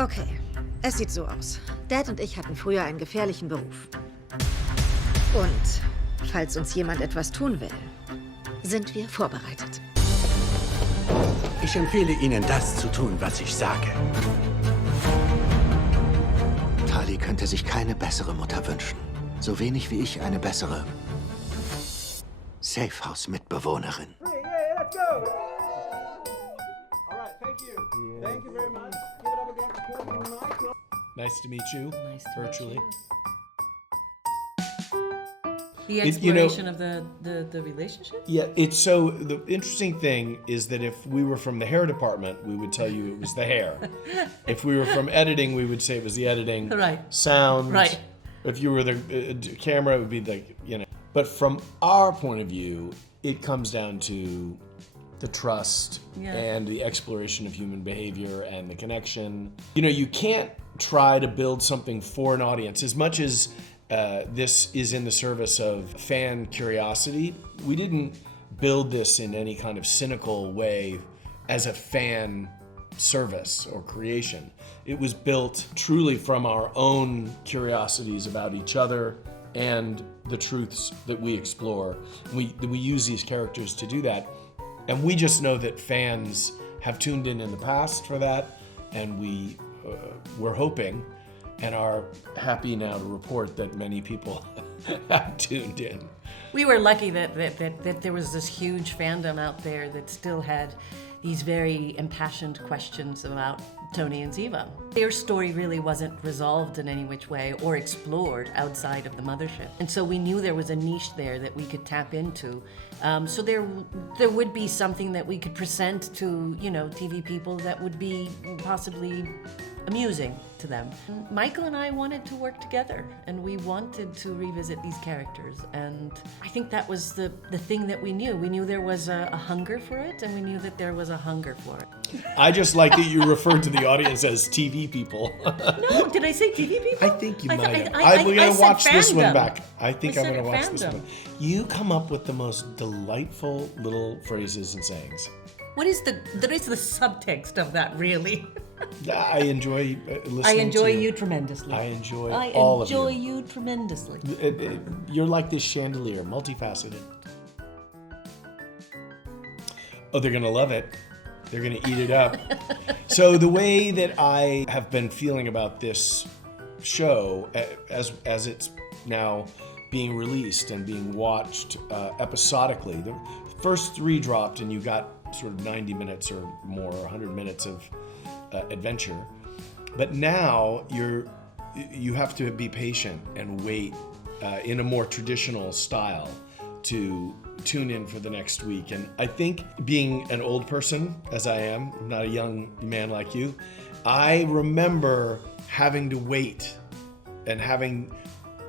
Okay, es sieht so aus. Dad und ich hatten früher einen gefährlichen Beruf. Und falls uns jemand etwas tun will, sind wir vorbereitet. Ich empfehle Ihnen, das zu tun, was ich sage. Tali könnte sich keine bessere Mutter wünschen. So wenig wie ich eine bessere Safehouse-Mitbewohnerin. Hey, let's go! All right, thank you. Thank you very much. Give it up again for Courtney. Nice to meet you. Nice to virtually. meet you. The exploration of the relationship? Yeah, it's so, the interesting thing is that if we were from the hair department, we would tell you it was the hair. If we were from editing, we would say it was the editing. Right. Sound. Right. If you were the camera, it would be like, you know. But from our point of view, it comes down to the trust and the exploration of human behavior and the connection. You know, you can't try to build something for an audience. As much as this is in the service of fan curiosity, we didn't build this in any kind of cynical way as a fan service or creation. It was built truly from our own curiosities about each other and the truths that we explore. We use these characters to do that. And we just know that fans have tuned in the past for that, and we're hoping and are happy now to report that many people have tuned in. We were lucky that there was this huge fandom out there that still had these very impassioned questions about Tony and Ziva. Their story really wasn't resolved in any which way or explored outside of the mothership. And so we knew there was a niche there that we could tap into. So there would be something that we could present to, you know, TV people that would be possibly amusing to them. Michael and I wanted to work together, and we wanted to revisit these characters, and I think that was the thing that we knew. We knew there was a hunger for it, and we knew that there was a hunger for it. I just like that you referred to the audience as TV people. No, did I say TV people? I think you might have. I We're going to watch said this one fandom. back. I think I'm going to watch this fandom. one. You come up with the most delightful little phrases and sayings. What is the subtext of that, really? I enjoy listening I enjoy to you tremendously. I enjoy all of you. I enjoy you tremendously. You're like this chandelier, multifaceted. Oh, they're going to love it. They're going to eat it up. So the way that I have been feeling about this show, as it's now being released and being watched episodically, the first 3 dropped and you got sort of 90 minutes or more, 100 minutes of adventure. But now you have to be patient and wait in a more traditional style to tune in for the next week. And I think, being an old person, as I am, not a young man like you, I remember having to wait and having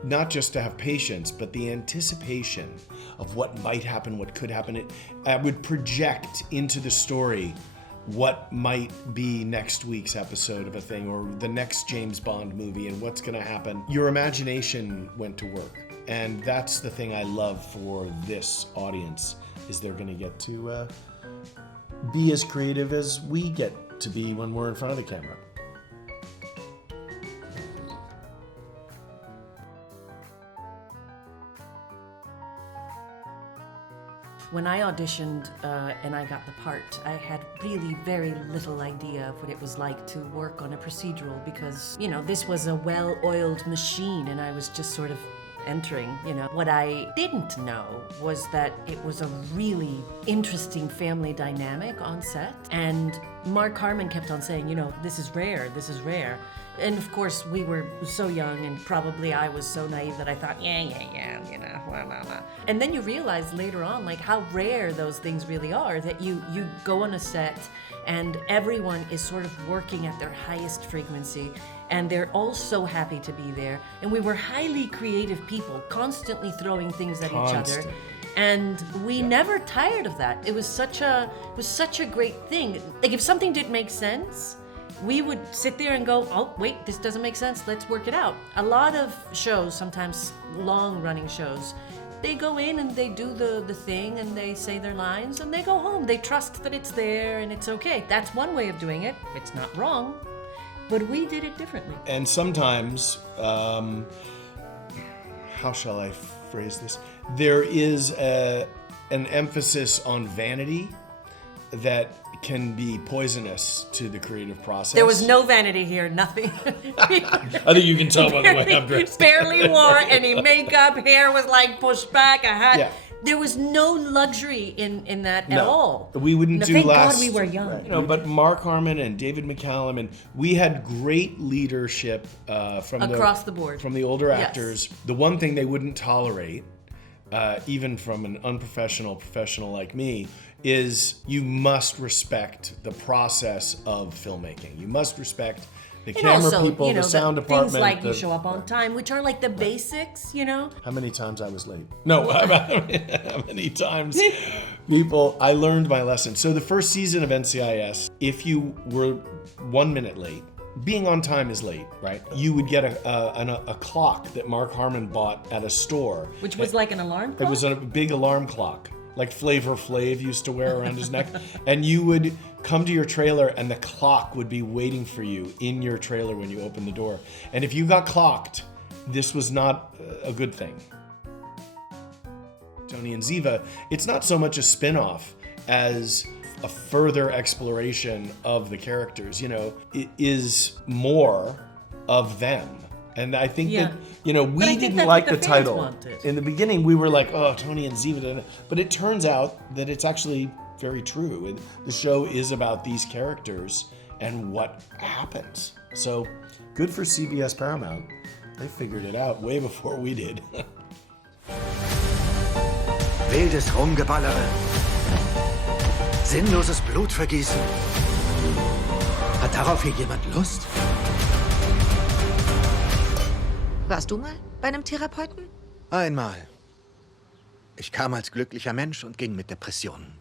not just to have patience, but the anticipation of what might happen, what could happen. I would project into the story what might be next week's episode of a thing, or the next James Bond movie, and what's going to happen. Your imagination went to work. And that's the thing I love for this audience, is they're going to get to be as creative as we get to be when we're in front of the camera. When I auditioned and I got the part, I had really very little idea of what it was like to work on a procedural, because, you know, this was a well-oiled machine and I was just sort of entering, you know. What I didn't know was that it was a really interesting family dynamic on set. And Mark Harmon kept on saying, you know, this is rare, this is rare. And of course, we were so young, and probably I was so naive that I thought, yeah, you know, blah, blah, blah. And then you realize later on, like, how rare those things really are, that you go on a set and everyone is sort of working at their highest frequency, and they're all so happy to be there. And we were highly creative people, constantly throwing things at each other. And we never tired of that. It was such a great thing. Like, if something didn't make sense, we would sit there and go, oh, wait, this doesn't make sense, let's work it out. A lot of shows, sometimes long-running shows, they go in and they do the thing and they say their lines and they go home. They trust that it's there and it's okay. That's one way of doing it. It's not wrong. But we did it differently. And sometimes, how shall I phrase this? There is an emphasis on vanity that can be poisonous to the creative process. There was no vanity here, nothing. I think you can tell by the way I'm dressed. Barely wore any makeup, hair was like pushed back, a hat. Yeah. There was no luxury in that at all. We wouldn't No, do thank last. God we were young. You know, but Mark Harmon and David McCallum, and we had great leadership from Across the board. from the older Yes. actors. The one thing they wouldn't tolerate, even from an unprofessional professional like me, is you must respect the process of filmmaking. You must respect the And camera also, people, you know, the sound the department. things like you the- show up on time, which are like the basics, you know? How many times I was late? No, how many times people, I learned my lesson. So the first season of NCIS, if you were 1 minute late, being on time is late, right? You would get a clock that Mark Harmon bought at a store. Which was like an alarm clock? It was a big alarm clock, like Flavor Flav used to wear around his neck. And you would come to your trailer and the clock would be waiting for you in your trailer when you opened the door. And if you got clocked, this was not a good thing. Tony and Ziva, it's not so much a spin-off as a further exploration of the characters. You know, it is more of them. And I think Yeah. that, you know, But I we think didn't that's like what the the fans title. wanted. In the beginning, we were like, oh, Tony and Ziva. But it turns out that it's actually very true. The show is about these characters and what happens. So good for CBS Paramount. They figured it out way before we did. Wildes Rumgeballere. Sinnloses Blutvergießen. Hat darauf hier jemand Lust? Warst du mal bei einem Therapeuten? Einmal. Ich kam als glücklicher Mensch und ging mit Depressionen.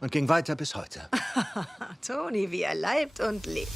Und ging weiter bis heute. Toni, wie er leibt und lebt.